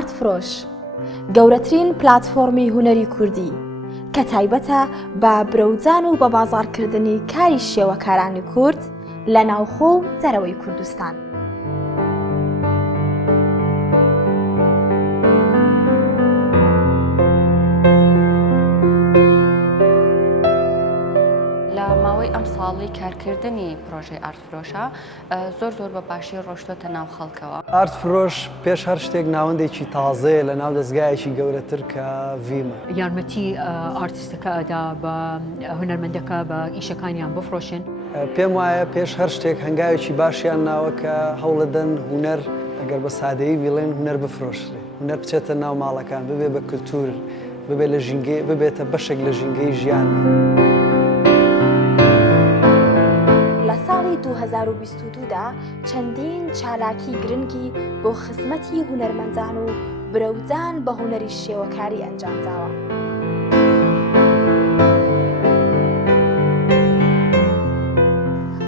ئارتفرۆش گەورەترین پلاتفۆرمی هونەری کوردی کە تایبەتە بە برەوزان و بە بازاڕکردنی کاری شێوەکارانی کورد لە ناوخۆ و دەرەوەی کوردستان. ئەم ساڵی کارکردنی پرۆژەی ئارتفرۆشە زۆر بە باشی ڕۆشتۆتە ناو خەڵکەوە. ئارتفرۆش پێش هەر شتێک ناوەندێکی تازەیە لە ناو دەستگایەکی گەورەتر کە ڤیمە. یارمەتی ئارتیستەکە ئەدا بە هونەرمەندەکە بە ئیشەکانیان بفرۆشن. پێم وایە پێش هەر شتێک هەنگاوێکی باشیان ناوە کە هەوڵەدەن هونەر ئەگەر بە سادەیی بڵێن هونەر بفرۆشرێ، هونەر بچێتە ناو ماڵەکان، ببێ بە کولتور، ببێ لە ژینگەی، ببێتە بەشێک لە ژینگەی ژیان. لە ساڵی 2022دا چەندین چالاکی گرنگی بۆ خزمەتی هونەرمەندان و برەوزان بە هونەری شێوەکاری ئەنجامداوە.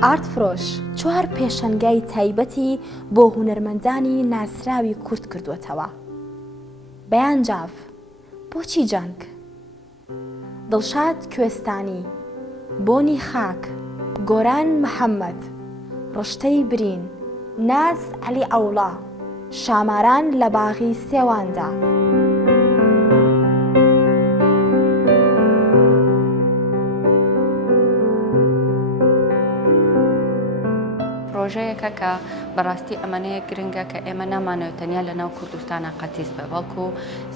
ئارتفرۆش 4 پێشەنگای تایبەتی بۆ هونەرمەندانی ناسراوی کورد کردووەتەوە. بەیانجاف، بۆچی جەنگ؟ دڵشاد کوێستانی، بۆنی خاک، گۆران محەممەد، ڕشتەی برین، ناز عەلی ئەوڵا، شاماران لە باغی سێواندا. پرۆژەیەکە کە بەڕاستی ئەمەنەیە گرنگە کە ئێمە نامانەوێت تەنیا لە ناو کوردستانە قەتیس بە بەڵکو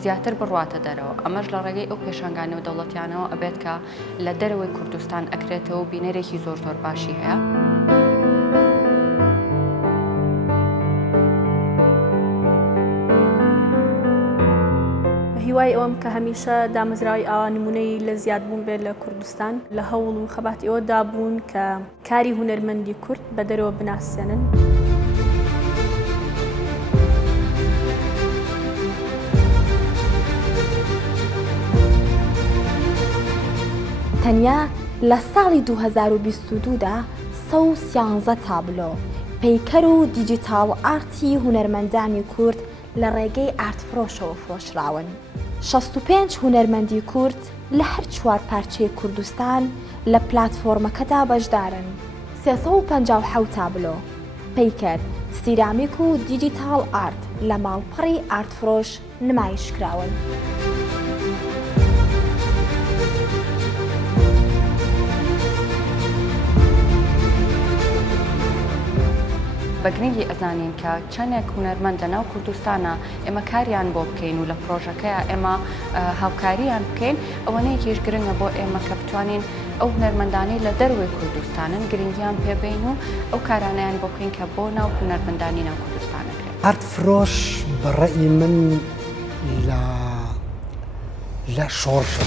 زیاتر بڕواتە دەرەوە. ئەمەش لە ڕێگەی ئەو پێشانگانە و دەوڵەتیانەوە ئەبێت کە لە دەرەوەی کوردستان ئەکرێتەوە و بینەرێکی زۆر باشی هەیە. هیوای ئەوم کە هەمیشە دامەزراوی ئاوا نمونەی لە زیادبوون بێت لە کوردستان لە هەوڵ و خەباتی ئەوە دابوون کە کاری هونەرمەندی کورد بە دەرەوە بناسێنن. تەنیا لە ساڵی 2022دا 113 تابلۆ پەیکەر و دیجیتاڵ ئارتی هونەرمەندانی کورد لە ڕێگەی ئارتفرۆشەوە فرۆشراون. 65 هونەرمەندی کورد لە هەر 4 پارچەی کوردستان لە پلاتفۆرمەکەدا بەشدارن. 357 تابلۆ پەیکەر، سیرامیک و دیجیتاڵ ئارت لە ماڵپەڕی ئارتفرۆش نمایشکراون. بەگرنگی ئەزانین کە چەندێک هونەرمەند لە ناو کوردستانە ئێمە کاریان بۆ بکەین و لە پرۆژەکەیە ئێمە هاوکاریان بکەین، ئەوەنەیەکیش گرنگە بۆ ئێمە کە بتوانین ئەو هونەرمەندانەی لە دەروێ کوردستانن گرنگیان پێبین و ئەو کارانیان بۆ بکەین کە بۆ ناو هونەرمەندانی ناو کوردستانەکرێت. ئارتفرۆش بەڕێی من لە شۆڕشە